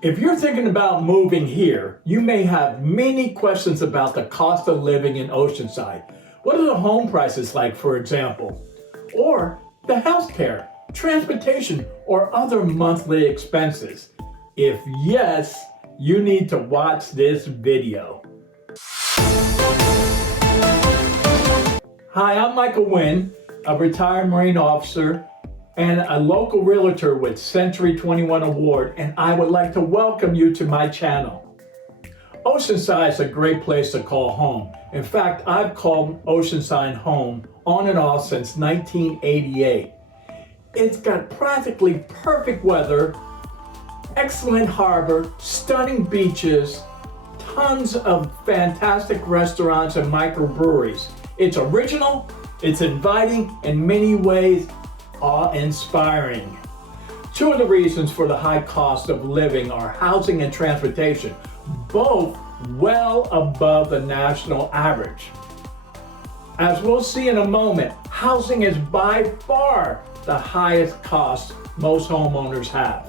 If you're thinking about moving here, you may have many questions about the cost of living in Oceanside. What are the home prices like, for example? Or the healthcare, transportation, or other monthly expenses? If yes, you need to watch this video. Hi, I'm Michael Wynn, a retired Marine officer and a local realtor with Century 21 Award, and I would like to welcome you to my channel. Oceanside is a great place to call home. In fact, I've called Oceanside home on and off since 1988. It's got practically perfect weather, excellent harbor, stunning beaches, tons of fantastic restaurants and microbreweries. It's original, it's inviting, in many ways awe-inspiring. Two of the reasons for the high cost of living are housing and transportation, both well above the national average. As we'll see in a moment, housing is by far the highest cost most homeowners have.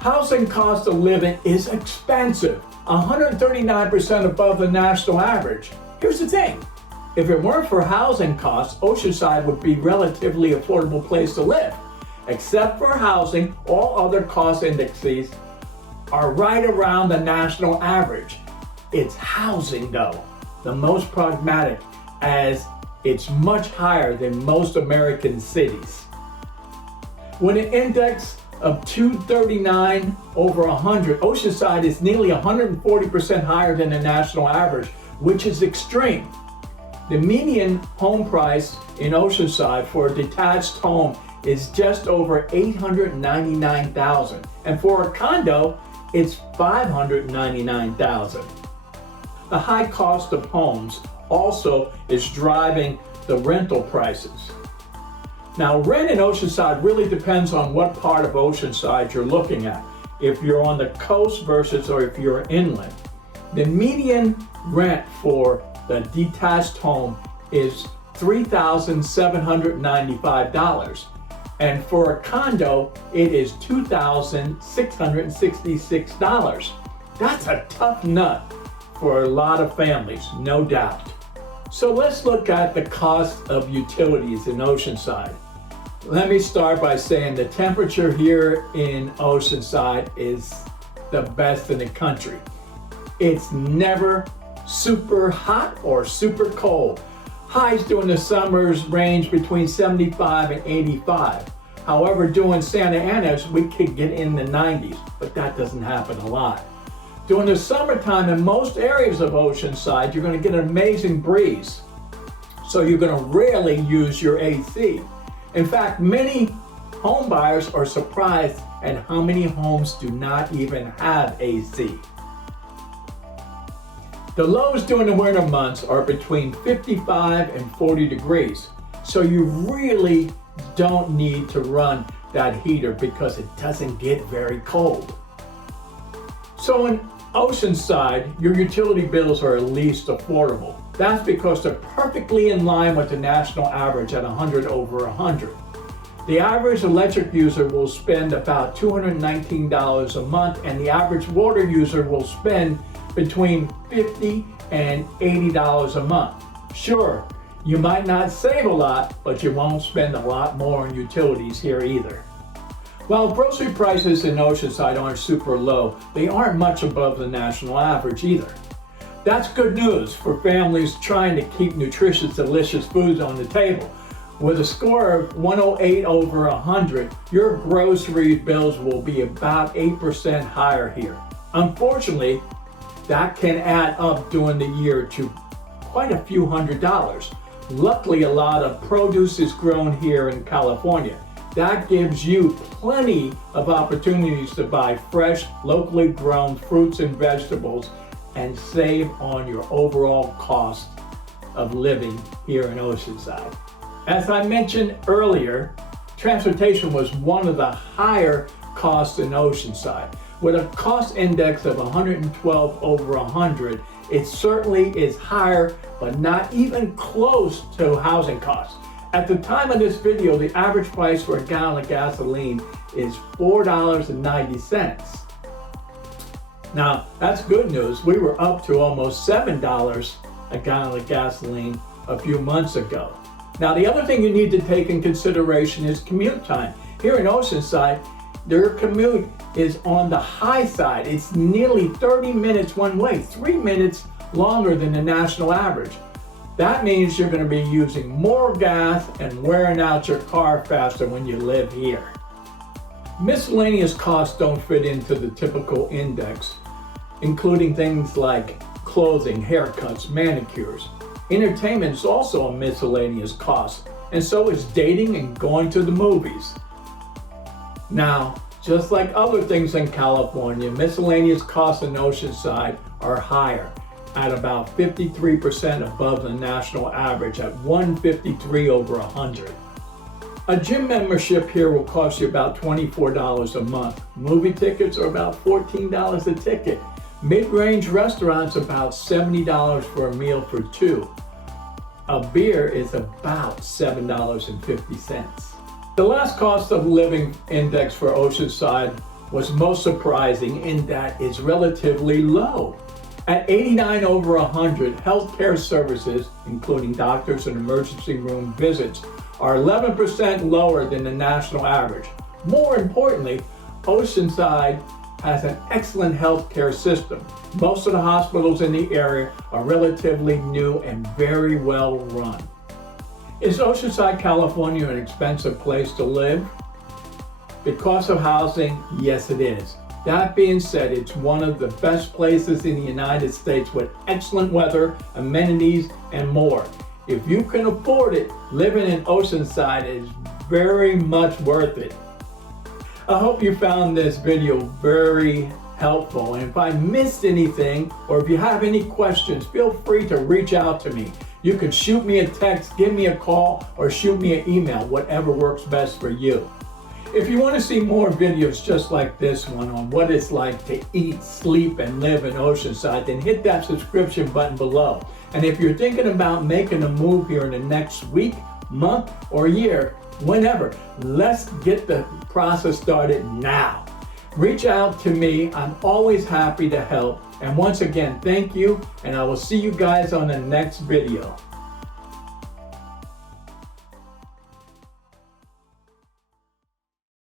Housing cost of living is expensive, 139% above the national average. Here's the thing. If it weren't for housing costs, Oceanside would be a relatively affordable place to live. Except for housing, all other cost indexes are right around the national average. It's housing, though, the most pragmatic, as it's much higher than most American cities. With an index of 239 over 100, Oceanside is nearly 140% higher than the national average, which is extreme. The median home price in Oceanside for a detached home is just over $899,000, and for a condo, it's $599,000. The high cost of homes also is driving the rental prices. Now, rent in Oceanside really depends on what part of Oceanside you're looking at. If you're on the coast versus or if you're inland. The median rent for the detached home is $3,795, and for a condo, it is $2,666. That's a tough nut for a lot of families, no doubt. So let's look at the cost of utilities in Oceanside. Let me start by saying the temperature here in Oceanside is the best in the country. It's never super hot or super cold. Highs during the summers range between 75 and 85. However, during Santa Ana's, we could get in the 90s, but that doesn't happen a lot. During the summertime, in most areas of Oceanside, you're going to get an amazing breeze. So you're going to rarely use your AC. In fact, many home buyers are surprised at how many homes do not even have AC. The lows during the winter months are between 55 and 40 degrees. So you really don't need to run that heater because it doesn't get very cold. So in Oceanside, your utility bills are at least affordable. That's because they're perfectly in line with the national average at 100 over 100. The average electric user will spend about $219 a month, and the average water user will spend between $50 and $80 a month. Sure, you might not save a lot, but you won't spend a lot more on utilities here either. While grocery prices in Oceanside aren't super low, they aren't much above the national average either. That's good news for families trying to keep nutritious, delicious foods on the table. With a score of 108 over 100, your grocery bills will be about 8% higher here. Unfortunately, that can add up during the year to quite a few $100s. Luckily, a lot of produce is grown here in California. That gives you plenty of opportunities to buy fresh, locally grown fruits and vegetables and save on your overall cost of living here in Oceanside. As I mentioned earlier, transportation was one of the higher costs in Oceanside. With a cost index of 112 over 100, it certainly is higher, but not even close to housing costs. At the time of this video, the average price for a gallon of gasoline is $4.90. Now, that's good news. We were up to almost $7 a gallon of gasoline a few months ago. Now, the other thing you need to take in consideration is commute time. Here in Oceanside, their commute is on the high side. It's nearly 30 minutes one way, 3 minutes longer than the national average. That means you're going to be using more gas and wearing out your car faster when you live here. Miscellaneous costs don't fit into the typical index, including things like clothing, haircuts, manicures. Entertainment is also a miscellaneous cost, and so is dating and going to the movies. Now, just like other things in California, miscellaneous costs in Oceanside are higher, at about 53% above the national average at 153 over 100. A gym membership here will cost you about $24 a month. Movie tickets are about $14 a ticket. Mid-range restaurants about $70 for a meal for two. A beer is about $7.50. The last cost of living index for Oceanside was most surprising in that it's relatively low. At 89 over 100, healthcare services, including doctors and emergency room visits, are 11% lower than the national average. More importantly, Oceanside has an excellent healthcare system. Most of the hospitals in the area are relatively new and very well run. Is Oceanside, California an expensive place to live? The cost of housing, yes it is. That being said, it's one of the best places in the United States with excellent weather, amenities, and more. If you can afford it, living in Oceanside is very much worth it. I hope you found this video very helpful, and if I missed anything or if you have any questions, feel free to reach out to me. You can shoot me a text, give me a call, or shoot me an email, whatever works best for you. If you want to see more videos just like this one on what it's like to eat, sleep, and live in Oceanside, then hit that subscription button below. And if you're thinking about making a move here in the next week, month, or year, whenever, let's get the process started now. Reach out to me. I'm always happy to help. And once again, thank you, and I will see you guys on the next video.